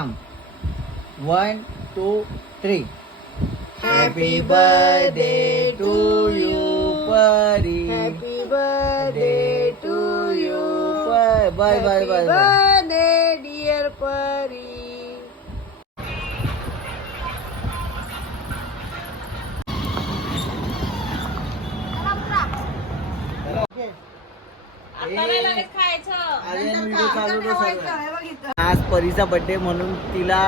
1, 2, 3. Happy birthday to you, Pari. Happy birthday to you. Bye. Happy birthday, dear Pari. आज परीचा birthday म्हणून तिला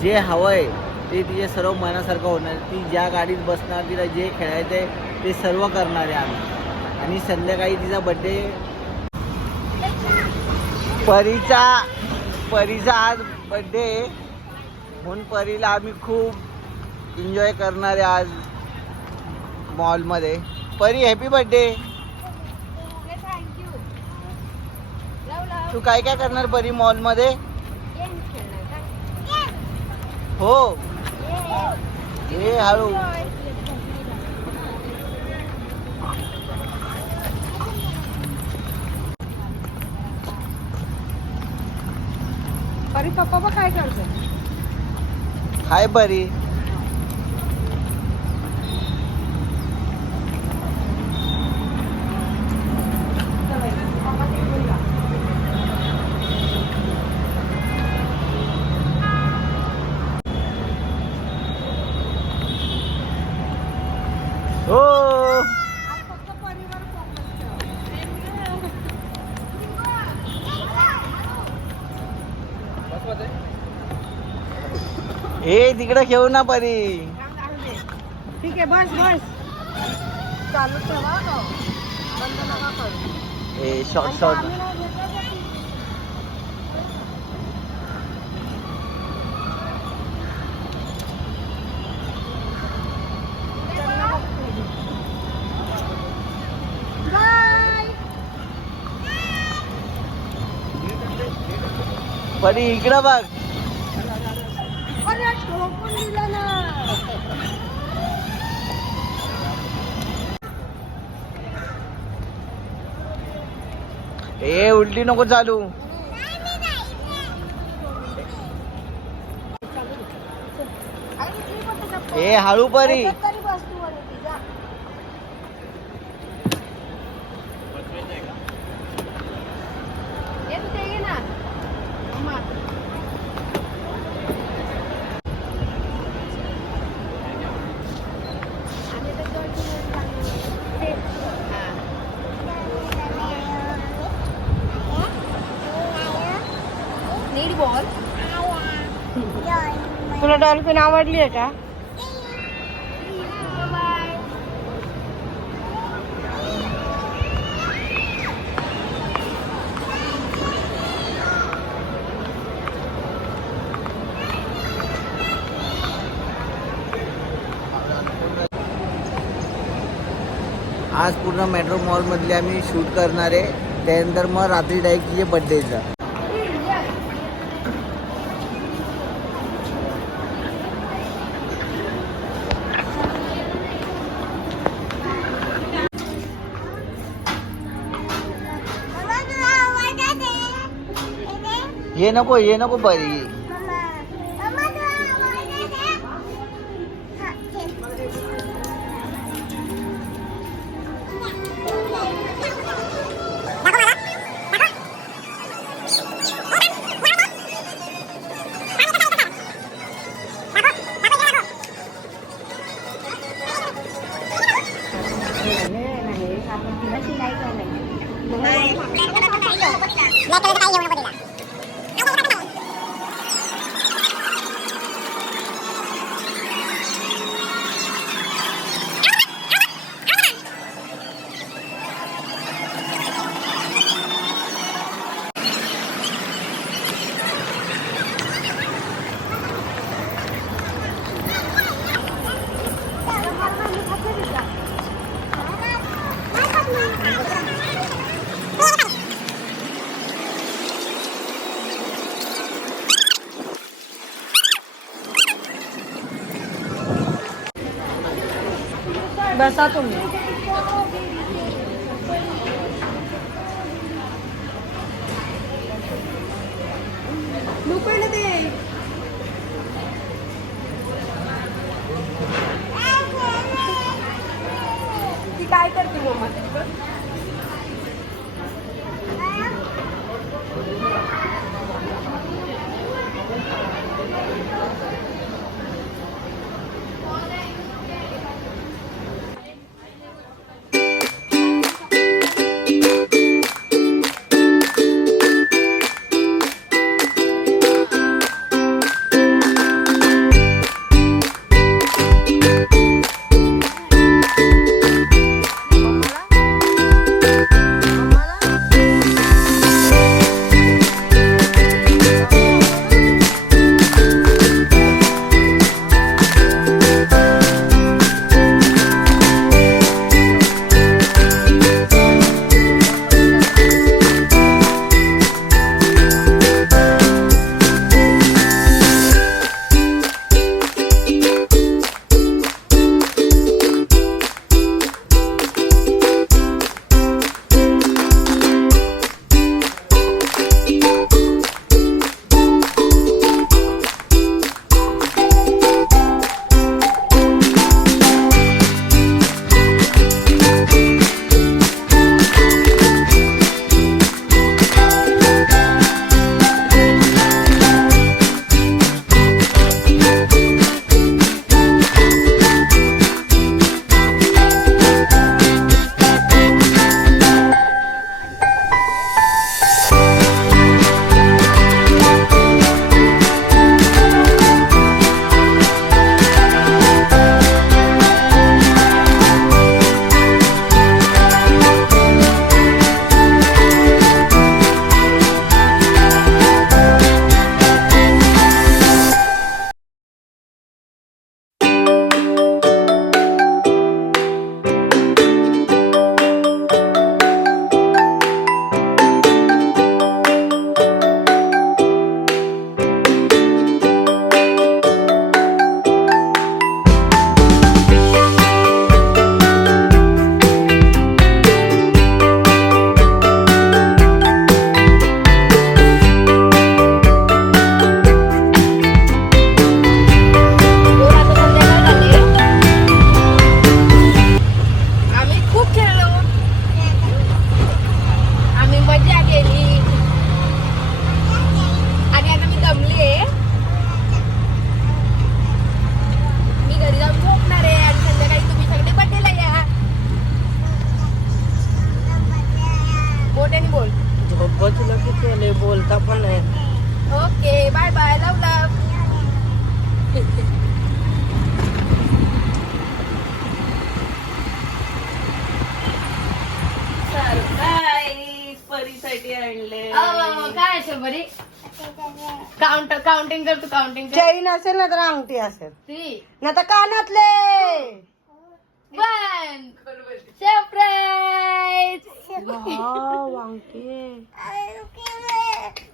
जे हवंय ते तिचे सर्व मनासारखं होणार. ती ज्या गाडीत बसणार, तिला जे खेळायचंय ते सर्व करणार आहे आम्ही. आणि संध्याकाळी तिचा बर्थडे, परीचा आज बर्थडे म्हणून परीला आम्ही खूप एन्जॉय करणार आहे आज मॉलमध्ये. परी हॅपी बर्थडे. तू काय काय करणार परी मॉलमध्ये? हो हे हळू. परी पप्पा बघ काय करतो. हाय परी. हो हे तिकडे घेऊ ना परी. ठीक आहे बस चालू ठेवा ना, बंद नका करू. हे शॉर्ट परी इकडं बघ. अरे ठोकून दिलं ना. ए उलटी नको चालू. ए हळू परी. तुला डॉल्फिन आवडली आहे का? आज पूर्ण मेट्रो मॉल मधले आम्ही शूट करणार आहे. त्यानंतर मग रात्री डायरेक्ट तिचे बर्थडेचा. ये नको परी. बसा तुम्ही. लुकड दे. काउंटिंग कर, तू काउंटिंग कर. चैन असेल ना तर अंगठी असेल 3, ना तर कानातले 1. सरप्राईज.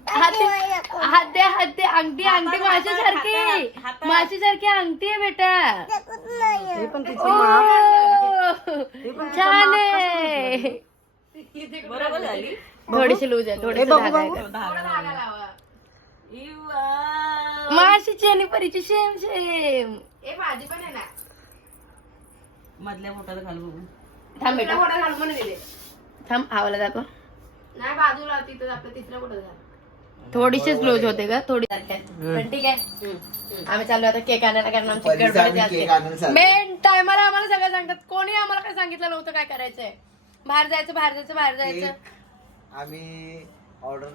हात दे, अंगठी माशीसारखी अंगठी आहे बेटा. हे पण तिची ओ, छान आहे. बरोबर झाली. थोडीशी लूज आहे, थोडीशी बघू, धागा बघू. आहे. माशीची आणि परीची सेम सेम. माझी पण आहे ना. मधल्या बोटाला घाल बघू. थांब बेटा, थांब आवाला दाखव. नाही बाजूला तिथं आपलं तिसऱ्या कुठं थोडीशीच लूज होते का थोडी. पण ठीक आहे. आम्ही चाललो आता केक आणायला, कारण आमची परीचं आम्ही गडबड केक आणायला असते. चाललो. मेन टायमाला आम्हाला सगळं सांगतात. कोणी आम्हाला काय सांगितलं नव्हतं काय करायचंय. बाहेर जायचं. केक आम्ही ऑर्डर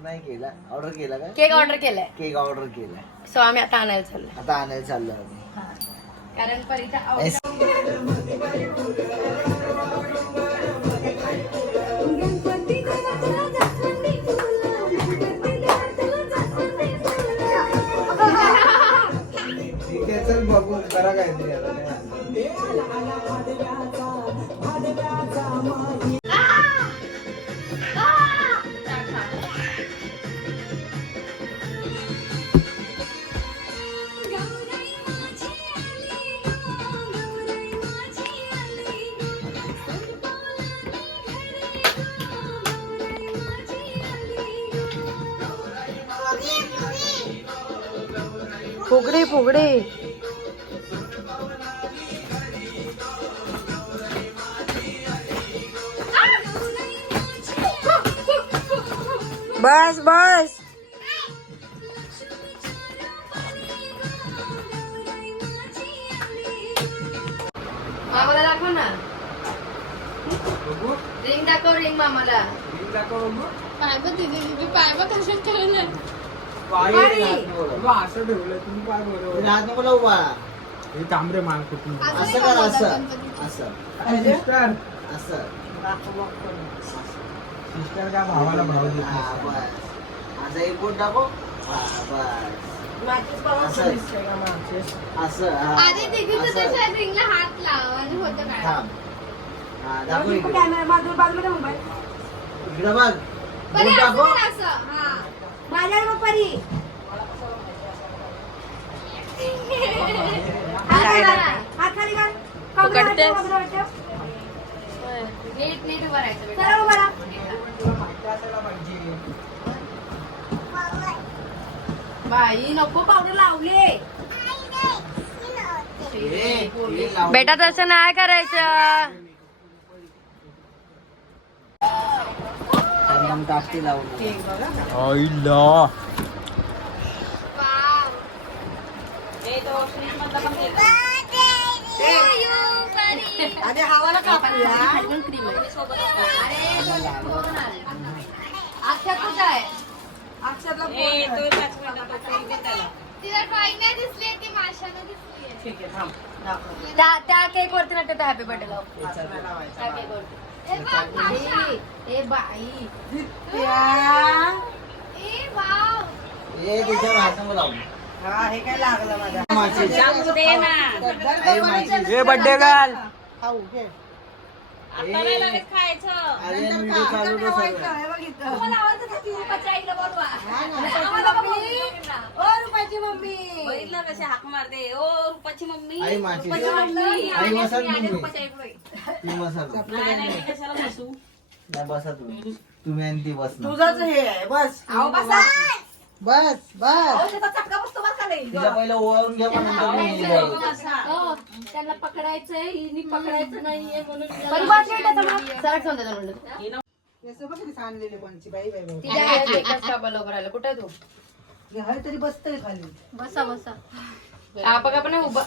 केला का? केक ऑर्डर केलाय. केक ऑर्डर केला. सो आम्ही आता आणायला चाललोय, आता आणायला चाललो आम्ही. कारण परीच्या आवडीचा ठीक आहे, चल बघू करा काय ते आता. फुगडी बस मामाला दाखव ना. बघू रिंग दाखव, रिंग मामाला. रिंग दाखव बघू. पाय बघ दिदी, पाय बघ कशात ठेवलंय. पाय पाय. हात नको लावू. तुला असं ठेवलं तुम्ही काय बरोबर हात नको लावू बाळा. हे तांबरे मान कुठून असं कर, असं सिस्टर असं. सिस्टर काय भावाला भाव देत हा, नाही. बस. असं एक बोट दाखव. हा, बस. असं हा. आधी दीदीचं असं. तसं रिंगला हात लाव आणि होतं काय. थांब. हा, दाखव इकडे. बाजूला मोबाईल इकडे बघ. परी बोट असं दाखव. कर, असं. हा. माझ्यावर मग परी हात खाली घाल. पकडतेस? कमरेवर ठेव. नीट उभं राहायचं बेटा. चला उभं राहा. असायला पाहिजे. बाई नको पावडर लावले. हे लावून. बेटा तसं नाही करायचं. मग टाकते लावून. आईला आधी हवाला कापूया. अक्षर कुठं आहे? अक्षरला तिला ड्रॉइंग नाही दिसली, ती माशानं दिसली. ठीक आहे थांब दाखव. त्या केक वरती ना ते हॅपी बर्थडे लाव. त्या केक वरती. ए बाई, ए वाव. हे त्याच्यावर हात नको लावू. हा हे काय लागलं माझ्या माशी. आई माशी. हे बर्थडे गर्ल खाऊ घे. खायचं. अरे व्हिडिओ चालू कर सगळं. हे बघ इथं. मला आवडतं ना ती रुपाच्या आईला बोलवा. ओ रुपाची मम्मी. बघितलं कसे हाक मारते. ओ रुपाची मम्मी. आई माशी. रुपाची मम्मी. आई मसाल तुम्ही. रुपाच्या आईकडे. ती मसाल. नाही नाही, मी कशाला बसू. नाही बसा तुम्ही. तुम्ही आणि ती बसणार. तुझंच हे आहे बस. बस बस. तिला पहिलं ओवाळून घ्या मग नंतर मग हिला घ्या. हो, त्यांना पकडायचंय, हिनी पकडायचं नाहीये म्हणून. परिवार नाही त्याचा मग. सरक सोडून द्या म्हणलं. कसं बघ किती आणलेले कोणची बाई बाई बाई. तिच्या आई एकाच स्टॉपला उभं राहिलं. कुठे आहे तू? हे हय तरी बसतंय खाली. बसा. बघा पण उभं.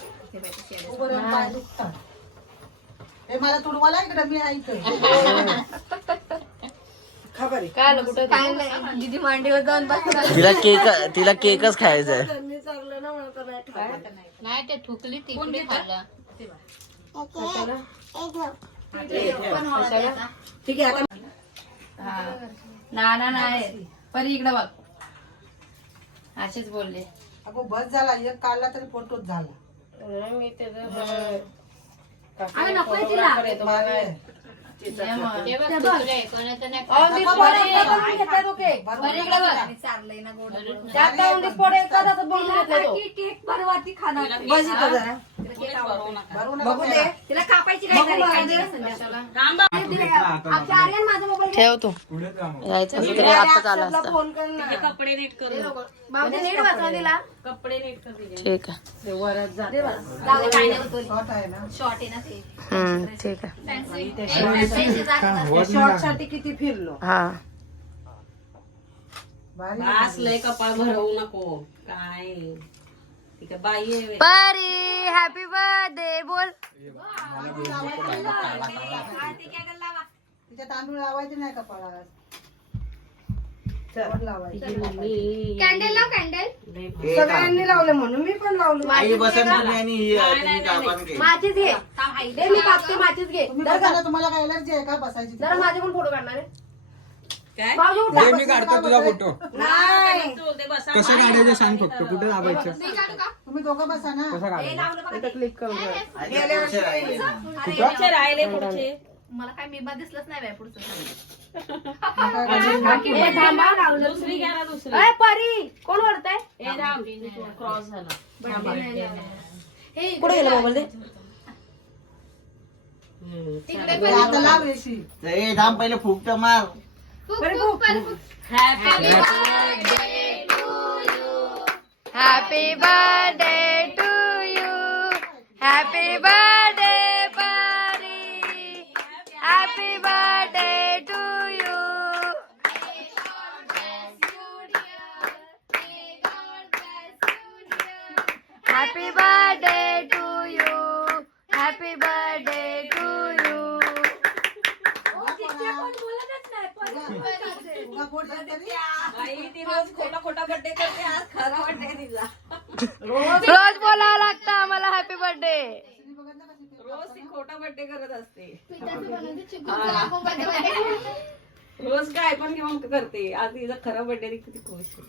उभं राहून पाय दुखतात. हे मला तुडवाला इकडे मी ऐकतोय. खबर आहे. काय आलं कुठं? काय नाही. दीदी मांडीवर जाऊन बसला. तिला केकच खायचा आहे. मी चांगलं ना म्हणतो नाही ठेवत. नाही ते ठुकली तिकडे खाल्लं. ठीक आहे आता ना नाही. परी इकडे बघ. असेच बोलले. अगो बस झाला एक काढला तरी फोटोच झाला मी त्याचं आम्ही नको तिला केक बनवायची खाणार बघू दे तिला कापायची आर्यन माझा मोबाईल ठेव तू पुढे जा मग. यायचं असं तरी आता चालू असतं फोन कर ना कपडे नीट कर बाबा नीट वाचवा दिला कपडे नीट कर तिचे ठीक आहे जाऊ दे, काय नाही होत. शॉर्ट आहे ना शॉर्ट आहे ना ते ठीक आहे शॉर्ट साठी किती फिरलो हा भारी बास लय कपाळ भरवू नको काय ठीक आहे बाई आहे. परी हॅपी बर्थडे बोल तिच्या तांदूळ लावायचे नाही कपाळात चल लावायचे कॅन्डल लाव कॅन्डल सगळ्यांनी लावलं म्हणून मी पण लावलं आई बसत नाही आणि ही तिने कापान घे. माझीच घे थांब, आई. दे मी कापते माझीच घे तुम्ही बसायला तुम्हाला काय एलर्जी आहे का बसायची जरा माझे पण फोटो काढणार आहे काय बाजू उठा. दे, मी काढतो तुझा फोटो नाही तू ते बसा कसं काढायचं सांग फक्त कुठे दाबायचं तुम्ही दोघं बसा ना कसं काढायचं इथं क्लिक करून घ्या. आणि ते पुढचे राहिले ना. पुढचे राहिले पुढचे मला काय मी दिसलंच नाही बाय पुढचं ए, थांबा लावलं दुसरी घ्या ना दुसरी ए, परी कोण वरतय ए राम क्रॉस झाला कुठे गेला मोबाईल दे आता लाव एसी ए थांब पहिले फुकट मार happy birthday to you happy birthday Pari happy birthday to you happy birthday to you happy birthday to you उगा पोट भरते रे. बाई ती रोज खोटा बर्थडे करते आज खरा बर्थडे तिला रोज बोलावं लागतं आम्हाला हॅपी बर्थडे रोज ती खोटा बर्थडे करत असते रोज काय पण घेऊन करते आज तिचा खरा बर्थडे किती खुश आहे.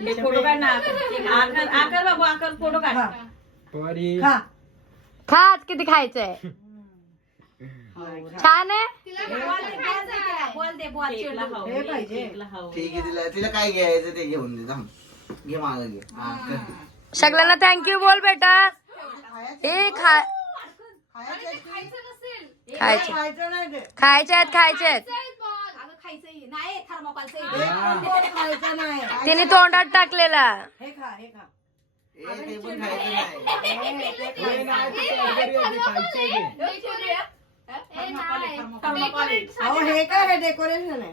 हे फोटो काढ ना आकर बाबू आकर फोटो काढ परी खा खात किती खायचंय छान आहे बोल दे बोल केकला खाऊ हे पाहिजे. केकला खाऊ ठीक आहे तिला काय घ्यायचं ते घेऊन दे थांब. घे मागं घे हा, कर. सगळ्यांना थँक्यू बोल बेटा ए खायचं खायचे खायचं नाही ते खायचे आहेत खायचे आहेत खायचं नाही थर्मोकॉलचं खायचं नाही तिने तोंडात टाकलेला हे खा हे खा ए, ते पण खायचं नाही हे नाही, ते Cadbury आहे, ते खायचं आहे ते. अहो हे काय हे डेकोरेशन आहे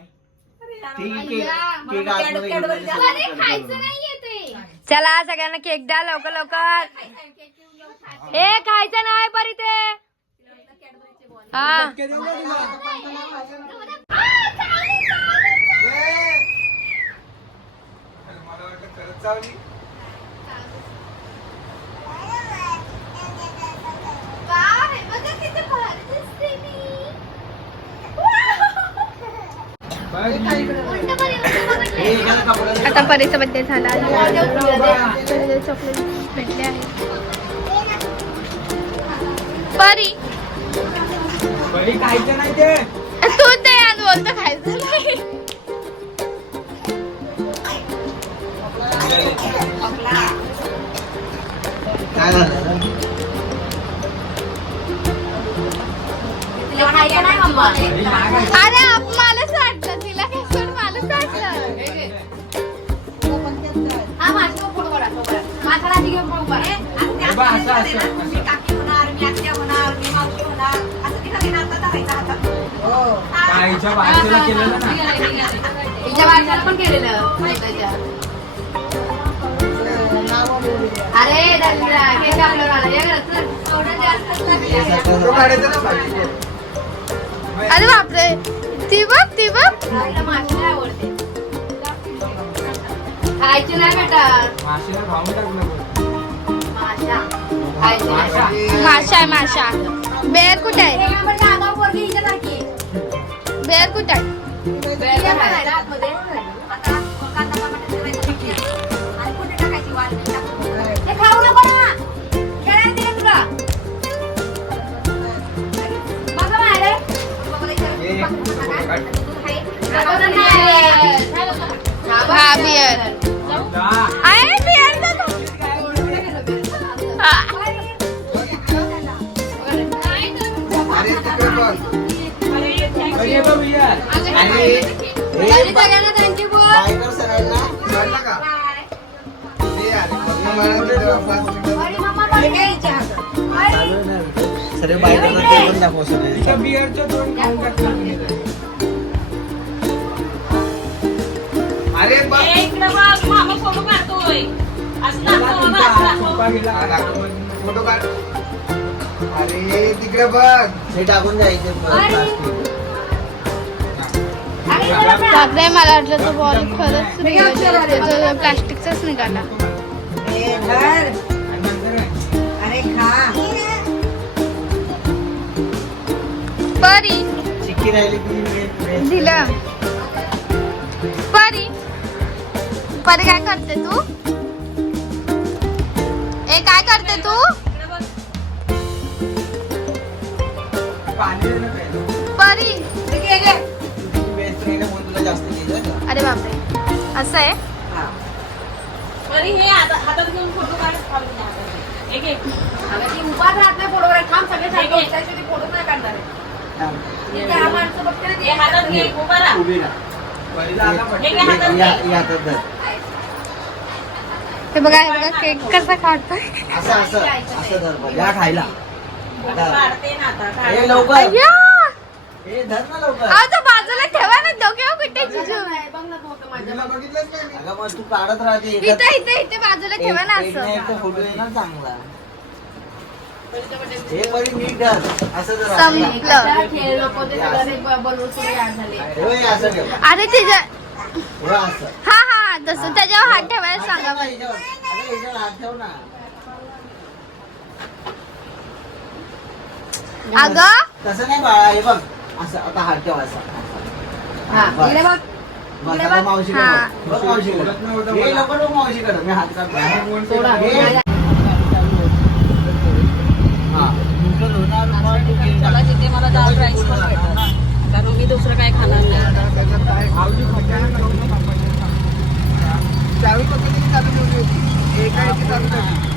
ठीक आहे केक आतमध्ये घेऊन जायचं. चला सगळ्यांना केक द्या लवकर लवकर ए खायचं नाही परी ते हा इतके देऊ का तुला? मला वाटलं खरंच चावली. परी. हे एखादा कपडा दे. आता परीचा बड्डे झाला चॉकलेट भेटले आहे परी परी खायचं नाही ते तू ते आज बोलतो खायचं नाही काय झालं खायचं नाही मम्मा परी नाही खायचं. अरे मलाच वाटलं तिला काय सोड मलाच वाटलं हा माझा फोटो काढा माझा आधी घेऊन फोटो काढ हे बघ, असं असं मी काकी होणार मी आत्या होणार मी मावशी होणार असं तिला घेणार आता धरायचं हातात हो ताईच्या बाजूला केलेलं ना तिच्या बारशाला पण केलेलं त्याच्या. नावं लिहिली आहे. अरे दलिद्रा, केक कापल्यावर आला. या घरात चल. एवढं जास्त लागलं. फोटो काढायचं ना बाजूला. अरे बापरे ती बघ तिला माशी आवडते खायची नाही बेटा माशीला खाऊन टाकलं बघ. माशा खायची नाही. माशा आहे माशा बेर कुठे आहे बेर कुठे आहे बेर पण खायचं. आतमध्ये आता कांदा टमाटर ठेवायचं आणि हे बायकर सरांना कळलं का? ते आले. मग मला तिथं चालू आहे ना. सगळे बायकांना ते पण दाखव सगळे. त्या बिअरचं दोन खाऊन टाकलं तुम्ही. अरे बा इकडे बघ मामा फोटो काढतोय असं दाखव बाबा, असं दाखव. फोटो काढ. अरे तिकडे बघ. हे टाकून द्यायचे प्लास्टिक. बापरे मला वाटलं तो बॉल खरंच प्लास्टिकचाच निघाला. अरे खा. परी चिक्की राहिली की दिलं. परी परी काय करते तू? ए काय करते तू? पाणी देणं प्यायला. परी बेस्ट नाही ना म्हणून तुला जास्त दिलं का? अरे बापरे असं आहे. बरी हे हातात घेऊन फोटो काढत खाली नाही हातात. एक एक उभा राहत नाही फोटो थांब सगळे सांगतो फोटो नाही काढणार आहे. थांब. इथे हा माणसं बघते ना, हे हातात घे उभा राहा. उभी राहा. पहिला आला हे घे हातात या घे. या हातात धर. हे बघा केक कसा काढतोय. असं असं असं धर बघ. या खायला. काढते ना आता हे काढ. लवकर. अय्या! हे धर ना लवकर. अहो, तो बाजूला ठेवा ना तो केव्हा कुठे जिजू. बघ ना फोटो माझ्या. तिला बघितलंच नाही मी. अगं मग तू काढत राहते इथे इथे इथे बाजूला ठेवा ना असं. फोटो येणार चांगला. हे परी नीट धर. असं धर. संपलं. खेळ लोक ते सगळे बनवून सगळे ऍड झाले. हे असं ठेव. अरे तिच्या हे असं. हा हा तसं त्याच्यावर हात ठेवायला सांगा हात ठेव ना पण. याच्यावर. अगं याच्यावर हात ठेव ना. अगं तसं नाही बाळा. हे बघ असं आता हात ठेव असं. हा बस. इकडे बघ. बस आता मावशीकडे हा. बघ. बघ मावशीकडे. हे लवकर बघ मावशीकडे. मी हात काढतो. सोडा. हे. हा. न्यूट्रल होणार मग तू केक मला टाक. तिथे मला दाल राईस पण भेटणार कारण मी दुसरं काय खाणार नाही. आवडी खायला चावी पकडली चालू ठेवली होती. एका याची चालू ठेवली.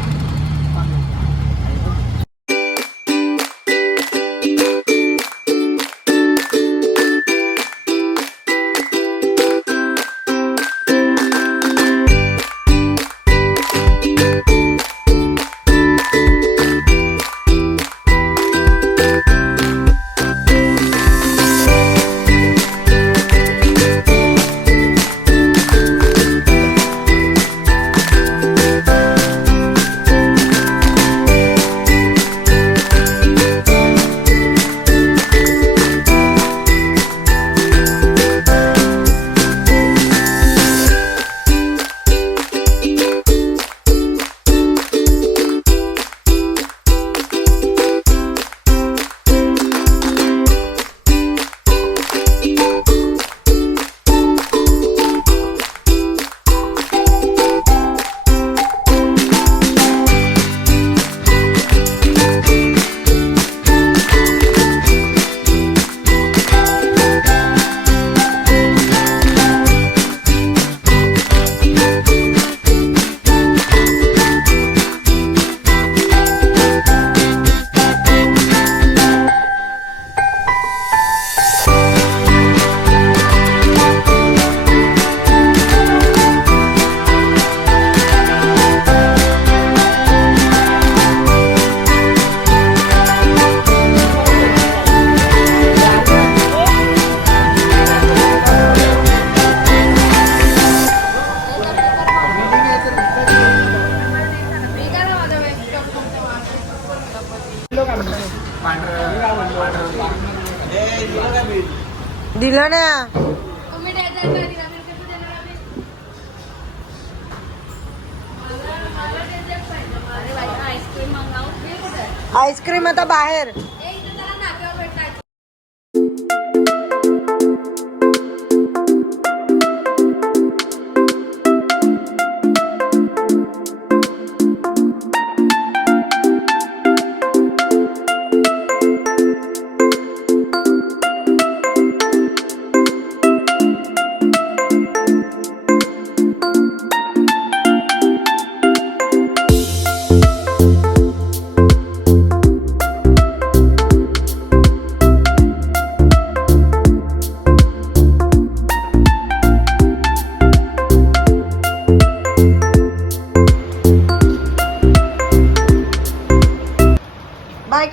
दिलं ना. तुम्ही डेझर्ट कधी नवीन कसं देणार आम्ही? मला डेझर्ट पाहिजे. अरे बाई, आईस्क्रीम मागव. हे कुठे आहे? आईस्क्रीम आता बाहेर. हे इथं जरा नाक्यावर भेटतात.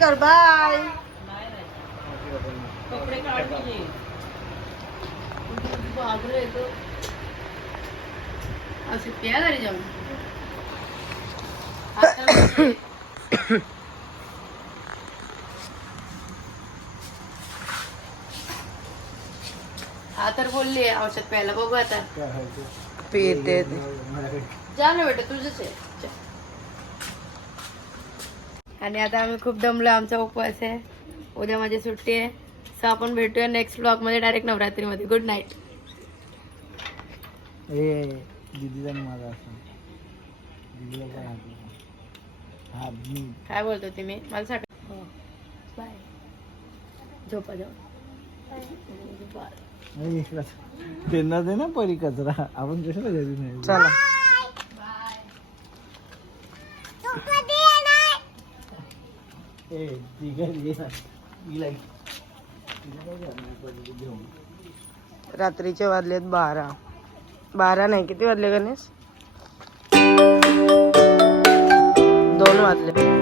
कर बाय. कपडे काढ तुझे. असं प्या घरी जाऊन. हा तर बोलली औषध प्यायला. बघू आता पिते जा ना बेटा तुझंच आहे. आणि आता आम्ही खूप दमलो. आमचा उपवास आहे. उद्या माझी सुट्टी आहे. सो आपण भेटूया नेक्स्ट ब्लॉग मध्ये डायरेक्ट नवरात्रीमध्ये. Good night. ए दीदीचा माझा असं दीदीला काय हात हा मी काय बोलतो होती मी मला सकाळ. बाय. झोपा जाऊ. त्यांना दे ना परी कचरा. आपण कशाला घरी नाही. चला ए ती घरी ये ना. तिला घेऊन रात्रीचे वाजलेत 12 नाही किती वाजले गणेश 2 वाजले.